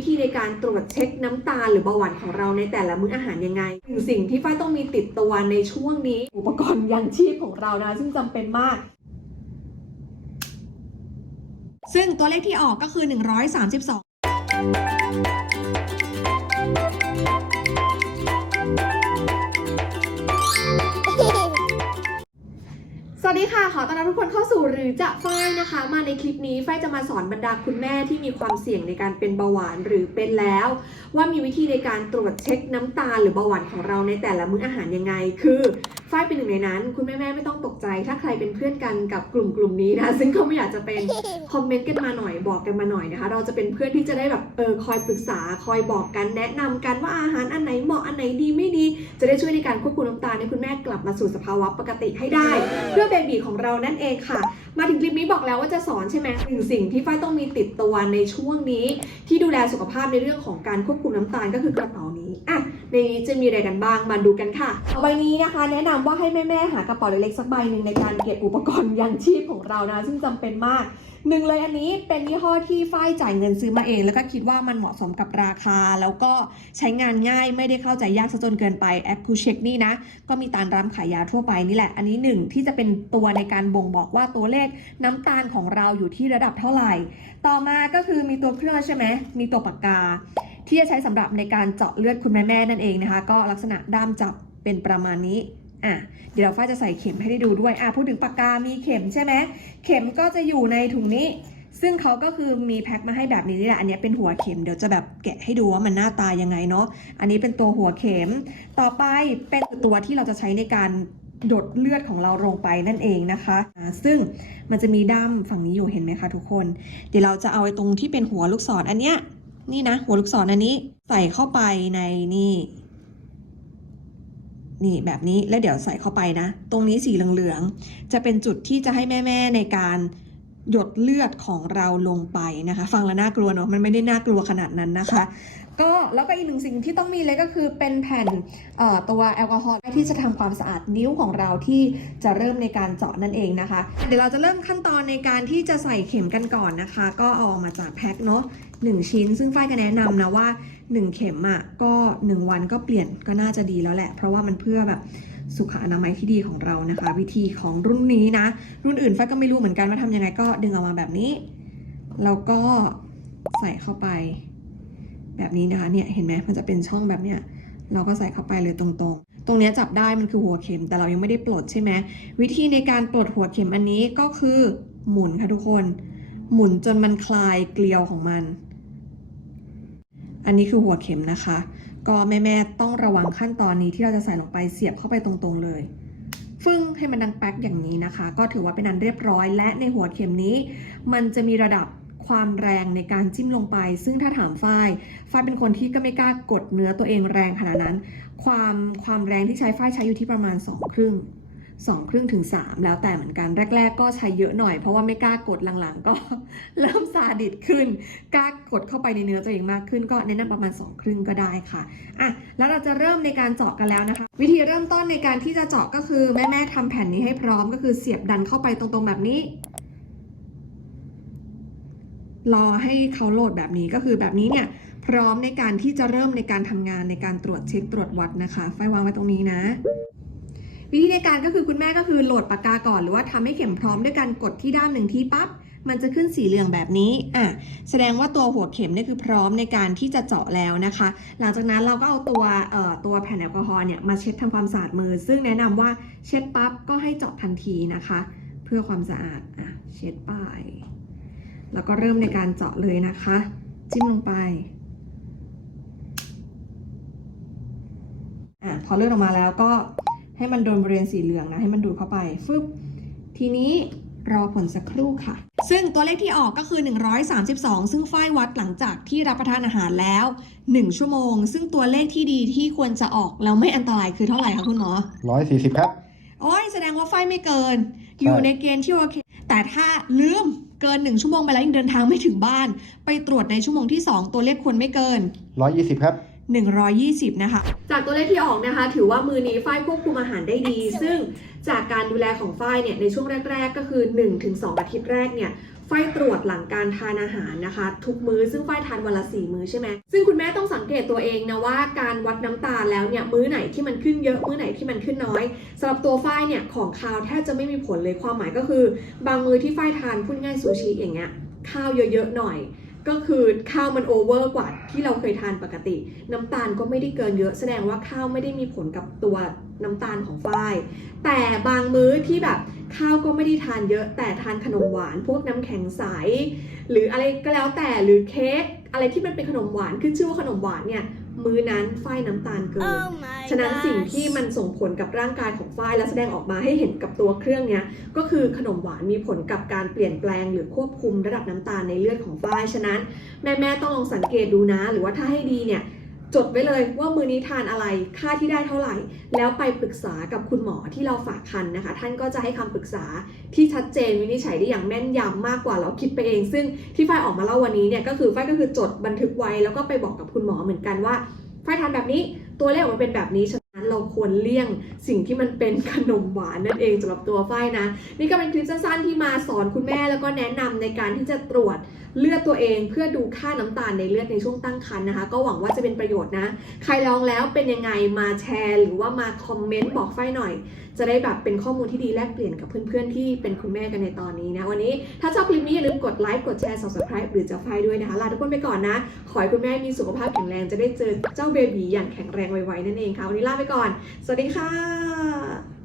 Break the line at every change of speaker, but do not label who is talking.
วิธีในการตรวจเช็คน้ำตาลหรือเบาหวานของเราในแต่ละมื้ออาหารยังไงหนึ่งสิ่งที่ฝ้ายต้องมีติดตัวในช่วงนี้ อุปกรณ์ยังชีพของเรานะซึ่งจำเป็นมากซึ่งตัวเลขที่ออกก็คือ 132 วัสดีค่ะ ขอต้อนรับทุกคนเข้าสู่หรือจะฝ้ายนะคะ มาในคลิปนี้ฝ้ายจะมาสอนบรรดาคุณแม่ที่มีความเสี่ยงในการเป็นเบาหวานหรือเป็นแล้ว ว่ามีวิธีในการตรวจเช็คน้ำตาลหรือเบาหวานของเราในแต่ละมื้ออาหารยังไง คือ ฝ้ายเป็นหนึ่งในนั้น คุณแม่ๆไม่ต้องตกใจ ถ้าใครเป็นเพื่อนกันกับกลุ่มกลุ่มนี้นะ ซึ่งเขาไม่อยากจะเป็น คอมเมนต์กันมาหน่อย บอกกันมาหน่อยนะคะ เราจะเป็นเพื่อนที่จะได้แบบ เออ คอยปรึกษา คอยบอกกัน แนะนำกันว่าอาหารอันไหนเหมาะ อันไหนดีไม่ดี จะได้ช่วยในการควบคุมน้ำตาลให้คุณแม่กลับมาสู่สภาวะปกติให้ได้ เพื่อเบบีของเรานั่นเองค่ะ มาถึงคลิปนี้บอกแล้วว่าจะสอนใช่ไหมหนึ่งสิ่งที่ฝ้ายต้องมีติดตัวในช่วงนี้ ที่ดูแลสุขภาพในเรื่องของการควบคุมน้ำตาลก็คือกระเป๋านี้อะในนี้จะมีอะไรกันบ้างมาดูกันค่ะเอาใบนี้นะคะ แนะนำว่าให้แม่ๆหากระเป๋าเล็กๆสักใบหนึ่งในการเก็บอุปกรณ์ยังชีพของเรานะ ซึ่งจำเป็นมากหนึ่งเลยอันนี้เป็นยี่ห้อที่ฝ้ายจ่ายเงินซื้อมาเอง แล้วก็คิดว่ามันเหมาะสมกับราคา แล้วก็ใช้งานง่ายไม่ได้เข้าใจยากซะจนเกินไปแอปคูเช็คนี่นะ ก็มีตามร้านขายยาทั่วไปนี่แหละ อันนี้หนึ่งที่จะเป็นตัวในการบ่งบอกว่าตัวเลขน้ำตาลของเราอยู่ที่ระดับเท่าไหร่ ต่อมาก็คือมีตัวเครื่องใช่ไหมมีตัวปากกา ที่จะใช้สำหรับในการเจาะเลือดคุณแม่ๆนั่นเองนะคะ ก็ลักษณะด้ามจับเป็นประมาณนี้อะเดี๋ยวฝ้ายจะใส่เข็มให้ได้ดูด้วยอะพูดถึงปากกา มีเข็มใช่ไหมเข็มก็จะอยู่ในถุงนี้ ซึ่งเขาก็คือมีแพ็คมาให้แบบนี้นี่แหละ อันนี้เป็นหัวเข็ม เดี๋ยวจะแบบแกะให้ดูว่ามันหน้าตายังไงเนาะ อันนี้เป็นตัวหัวเข็ม ต่อไปเป็นตัวที่เราจะใช้ในการดดเลือดของเราลงไปนั่นเองนะคะ ซึ่งมันจะมีด้ามฝั่งนี้อยู่เห็นไหมคะทุกคน เดี๋ยวเราจะเอาไอ้ตรงที่เป็นหัวลูกศรอันเนี้ย นี่นะ หัวลูกศรอันนี้ใส่เข้าไปในนี่ นี่แบบนี้แล้วเดี๋ยวใส่เข้าไปนะ ตรงนี้สีเหลืองๆจะเป็นจุดที่จะให้แม่ๆในการหยดเลือดของเราลงไปนะคะ ฟังแล้วน่ากลัวเนาะมันไม่ได้น่ากลัวขนาดนั้นนะคะ ก็แล้วก็อีกหนึ่งสิ่งที่ต้องมีเลยก็คือเป็นแผ่นตัวแอลกอฮอล์ที่จะทำความสะอาดนิ้วของเราที่จะเริ่มในการเจาะนั่นเองนะคะ เดี๋ยวเราจะเริ่มขั้นตอนในการที่จะใส่เข็มกันก่อนนะคะ ก็เอาออกมาจากแพ็คเนาะหนึ่งชิ้น ซึ่งฝ้ายก็แนะนำนะว่า 1 เข็มอะก็ 1 วันก็เปลี่ยนก็น่าจะดีแล้วแหละ เพราะว่ามันเพื่อแบบสุขอนามัยที่ดีของเรานะคะ วิธีของรุ่นนี้นะ รุ่นอื่นฝ้ายก็ไม่รู้เหมือนกันว่าทำยังไงก็ดึงออกมาแบบนี้แล้วก็ใส่เข้าไป แบบนี้นะคะเนี่ยเห็นไหมมันจะเป็นช่องแบบเนี้ยเราก็ใส่เข้าไปเลยตรงๆ ตรงเนี้ยจับได้มันคือหัวเข็ม แต่เรายังไม่ได้ปลดใช่ไหมวิธีในการปลดหัวเข็มอันนี้ก็คือหมุนค่ะทุกคน หมุนจนมันคลายเกลียวของมัน อันนี้คือหัวเข็มนะคะ ก็แม่ๆต้องระวังขั้นตอนนี้ที่เราจะใส่ลงไปเสียบเข้าไปตรงๆเลย ฟึ่งให้มันดังแป๊กอย่างนี้นะคะ ก็ถือว่าเป็นอันเรียบร้อย และในหัวเข็มนี้ มันจะมีระดับ ความแรงในการจิ้มลงไป ซึ่งถ้าถามฝ้ายฝ้ายเป็นคนที่ก็ไม่กล้ากดเนื้อตัวเองแรงขนาดนั้น ความความแรงที่ใช้ฝ้ายใช้อยู่ที่ประมาณ2ครึ่งสองครึ่งถึง3แล้วแต่เหมือนกันแรก ๆ ก็ใช้เยอะหน่อยเพราะว่าไม่กล้ากดหลังๆ ก็เริ่มซาดิสขึ้นกล้ากดเข้าไปในเนื้อตัวเองมากขึ้น ก็แนะนำประมาณ2ครึ่งก็ได้ค่ะอะแล้วเราจะเริ่มในการเจาะกันแล้วนะคะ วิธีเริ่มต้นในการที่จะเจาะก็คือแม่ๆทำแผ่นนี้ให้พร้อมก็คือเสียบดันเข้าไปตรงๆแบบนี้ รอให้เขาโหลดแบบนี้ก็คือแบบนี้เนี่ยพร้อมในการที่จะเริ่มในการทำงานในการตรวจเช็คตรวจวัดนะคะ ไฟวางไว้ตรงนี้นะ วิธีในการก็คือคุณแม่ก็คือโหลดปากกาก่อนหรือว่าทำให้เข็มพร้อมด้วยการกดที่ด้านหนึ่งที่ปั๊บมันจะขึ้นสีเหลืองแบบนี้ อะ แสดงว่าตัวหัวเข็มเนี่ยคือพร้อมในการที่จะเจาะแล้วนะคะ หลังจากนั้นเราก็เอาตัว เอ่อ ตัวแผ่นแอลกอฮอล์เนี่ยมาเช็ดทำความสะอาดมือ ซึ่งแนะนำว่าเช็ดปั๊บก็ให้เจาะทันทีนะคะ เพื่อความสะอาด อะ เช็ดไป แล้วก็เริ่มในการเจาะเลยนะคะ จิ้มลงไปอะพอเลือดออกมาแล้วก็ให้มันโดนบริเวณสีเหลืองนะ ให้มันดูดเข้าไปฟึบทีนี้รอผลสักครู่ค่ะ ซึ่งตัวเลขที่ออกก็คือ 132 ซึ่งฝ้ายวัดหลังจากที่รับประทานอาหารแล้ว 1 ชั่วโมง ซึ่งตัวเลขที่ดีที่ควรจะออกแล้วไม่อันตรายคือเท่าไหร่คะคุณหมอ
ร้อยสี่สิบครับ
โอ้ยแสดงว่าไฟไม่เกิน อยู่ในเกณฑ์ที่โอเค แต่ถ้าลืม เกิน 1 ชั่วโมงไปแล้วยังเดินทางไม่ถึงบ้าน ไปตรวจในชั่วโมงที่ 2 ตัวเลขควรไม่เกิน
ร้อยยี่สิบครับ
120 นะคะ จากตัวเลขที่ออกนะคะ ถือว่ามือนี้ฝ้ายควบคุมอาหารได้ดี ซึ่งจากการดูแลของฝ้ายเนี่ยในช่วงแรก ๆ ก็คือ 1-2 อาทิตย์แรกเนี่ย ฝ้ายตรวจหลังการทานอาหารนะคะ ทุกมื้อซึ่งฝ้ายทานวันละสี่มื้อใช่ไหมซึ่งคุณแม่ต้องสังเกตตัวเองนะว่าการวัดน้ำตาลแล้วเนี่ยมื้อไหนที่มันขึ้นเยอะมื้อไหนที่มันขึ้นน้อยสำหรับตัวฝ้ายเนี่ยของคาวแทบจะไม่มีผลเลยความหมายก็คือ บางมื้อที่ฝ้ายทานพูดง่ายซูชิอย่างเงี้ยข้าวเยอะๆหน่อยก็คือข้าวมันโอเวอร์กว่าที่เราเคยทานปกติ น้ำตาลก็ไม่ได้เกินเยอะแสดงว่าข้าวไม่ได้มีผลกับตัวน้ำตาลของฝ้าย แต่บางมื้อที่แบบ ข้าวก็ไม่ได้ทานเยอะแต่ทานขนมหวาน พวกน้ำแข็งใส หรืออะไรก็แล้วแต่หรือเค้กอะไรที่มันเป็นขนมหวานขึ้นชื่อว่าขนมหวานเนี่ยมื้อนั้นฝ้ายน้ำตาลเกิน
Oh my
ฉะนั้นสิ่งที่มันส่งผลกับร่างกายของฝ้ายและแสดงออกมาให้เห็นกับตัวเครื่องเนี้ยก็คือขนมหวานมีผลกับการเปลี่ยนแปลง หรือควบคุมระดับน้ำตาลในเลือดของฝ้าย ฉะนั้นแม่แม่ๆต้องลองสังเกตดูนะ หรือว่าถ้าให้ดีเนี่ย จดไว้เลยว่ามือนี้ทานอะไรค่าที่ได้เท่าไหร่ แล้วไปปรึกษากับคุณหมอที่เราฝากคันนะคะ ท่านก็จะให้คำปรึกษาที่ชัดเจนวินิจฉัยได้อย่างแม่นยำมากกว่าเราคิดไปเอง ซึ่งที่ฝ้ายออกมาเล่าวันนี้เนี่ยก็คือฝ้ายก็คือจดบันทึกไว้แล้วก็ไปบอกกับคุณหมอเหมือนกันว่าฝ้ายทานแบบนี้ตัวเลขออกมาเป็นแบบนี้ฉะนั้นเราควรเลี่ยงสิ่งที่มันเป็นขนมหวานนั่นเองสำหรับตัวฝ้ายนะ นี่ก็เป็นคลิปสั้นๆที่มาสอนคุณแม่แล้วก็แนะนำในการที่จะตรวจเลือดตัวเองเพื่อดูค่าน้ำตาลในเลือดในช่วงตั้งครรภ์นะคะ ก็หวังว่าจะเป็นประโยชน์นะ ใครลองแล้วเป็นยังไงมาแชร์หรือว่ามาคอมเมนต์บอกฝ้ายหน่อย จะได้แบบเป็นข้อมูลที่ดีแลกเปลี่ยนกับเพื่อนๆที่เป็นคุณแม่กันในตอนนี้นะวันนี้ถ้าชอบคลิปนี้อย่าลืมกดไลค์กดแชร์ subscribe หรือจะฝ้ายด้วยนะคะลาทุกคนไปก่อนนะ ขอให้คุณแม่มีสุขภาพแข็งแรงจะได้เจอเจ้าเบบีอย่างแข็งแรงไวๆนั่นเองค่ะวันนี้ลาไปก่อน สวัสดีค่ะ